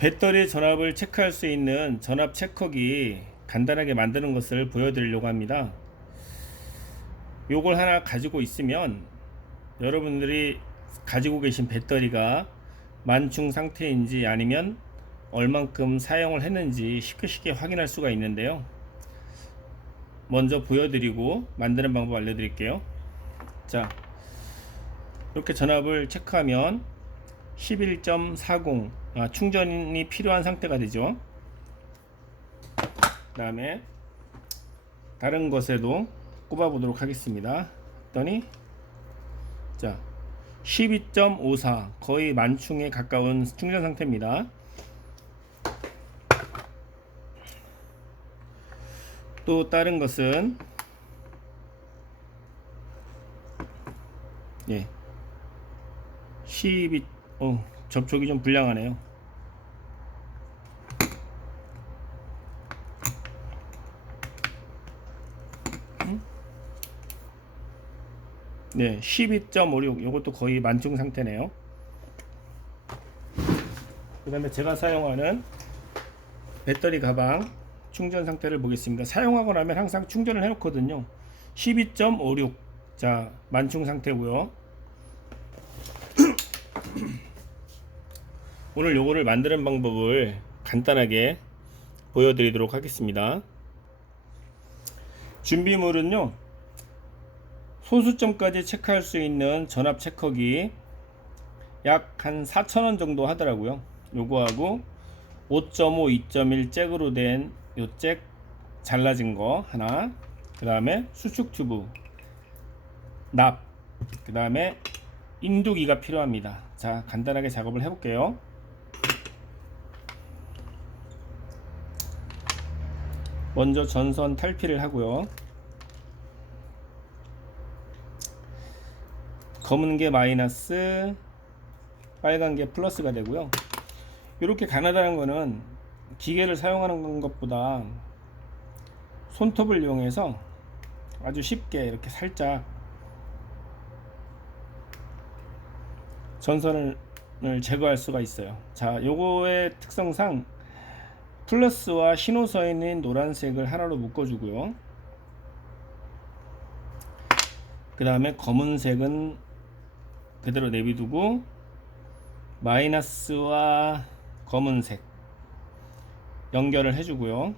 배터리 전압을 체크할 수 있는 전압 체커기 간단하게 만드는 것을 보여드리려고 합니다. 요걸 하나 가지고 있으면 여러분들이 가지고 계신 배터리가 만충 상태인지 아니면 얼만큼 사용을 했는지 쉽게 쉽게 확인할 수가 있는데요. 먼저 보여드리고 만드는 방법 알려드릴게요. 자, 이렇게 전압을 체크하면 11.40 아, 충전이 필요한 상태가 되죠. 그 다음에 다른 것에도 꼽아 보도록 하겠습니다. 했더니 자 12.54 거의 만충에 가까운 충전 상태입니다. 또 다른 것은 예 12, 어, 접촉이 좀 불량하네요. 음? 네, 12.56. 이것도 거의 만충 상태네요. 그 다음에 제가 사용하는 배터리 가방 충전 상태를 보겠습니다. 사용하고 나면 항상 충전을 해 놓거든요. 12.56. 자, 만충 상태고요. 오늘 요거를 만드는 방법을 간단하게 보여드리도록 하겠습니다. 준비물은요. 소수점까지 체크할 수 있는 전압 체커기 약 한 4,000원 정도 하더라고요. 요거하고 5.5, 2.1 잭으로 된 요 잭 잘라진 거 하나 그 다음에 수축 튜브 납그 다음에 인두기가 필요합니다. 자 간단하게 작업을 해볼게요. 먼저 전선 탈피를 하고요. 검은 게 마이너스, 빨간 게 플러스가 되고요. 이렇게 가나다는 거는 기계를 사용하는 것보다 손톱을 이용해서 아주 쉽게 이렇게 살짝 전선을 제거할 수가 있어요. 자, 요거의 특성상 플러스와 신호서 있는 노란색을 하나로 묶어주고요. 그 다음에 검은색은 그대로 내비두고 마이너스와 검은색 연결을 해주고요.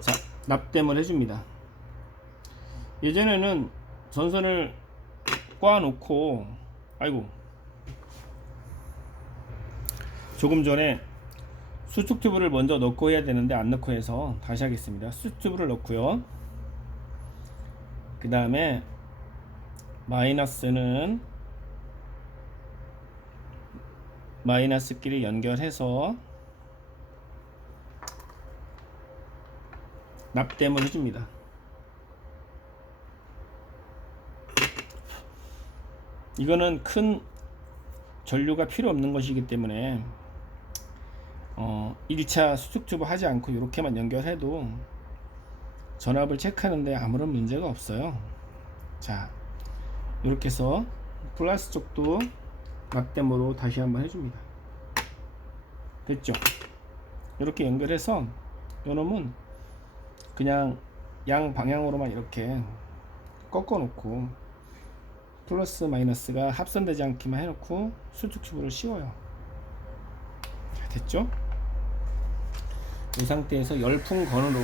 자, 납땜을 해줍니다. 예전에는 전선을 꽈놓고 아이고 조금 전에 수축 튜브를 먼저 넣고 해야 되는데 안 넣고 해서 다시 하겠습니다. 수축 튜브를 넣고요. 그 다음에 마이너스는 마이너스끼리 연결해서 납땜을 해줍니다. 이거는 큰 전류가 필요 없는 것이기 때문에 어, 1차 수축 튜브 하지 않고 이렇게만 연결해도 전압을 체크하는데 아무런 문제가 없어요. 자, 이렇게 해서 플러스 쪽도 납땜으로 다시 한번 해줍니다. 됐죠? 이렇게 연결해서 요놈은 그냥 양 방향으로만 이렇게 꺾어 놓고 플러스 마이너스가 합선되지 않기만 해놓고 수축 튜브를 씌워요. 자, 됐죠? 이 상태에서 열풍 건으로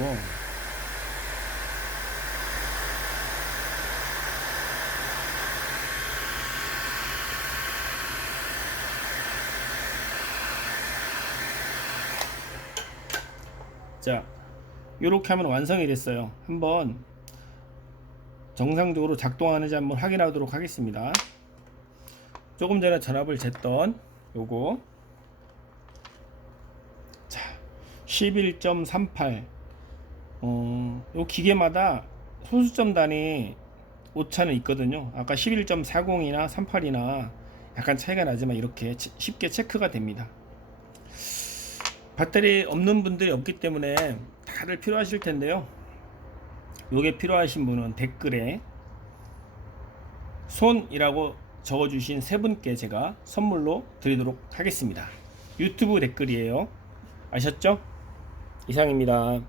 자 이렇게 하면 완성이 됐어요. 한번 정상적으로 작동하는지 한번 확인하도록 하겠습니다. 조금 전에 전압을 쟀던 요거 자 11.38 어, 요 기계마다 소수점 단위 오차는 있거든요 아까 11.40이나 38이나 약간 차이가 나지만 이렇게 치- 쉽게 체크가 됩니다 배터리 없는 분들이 없기 때문에 다들 필요하실 텐데요. 요게 필요하신 분은 댓글에 손이라고 적어주신 세 분께 제가 선물로 드리도록 하겠습니다. 유튜브 댓글이에요. 아셨죠? 이상입니다.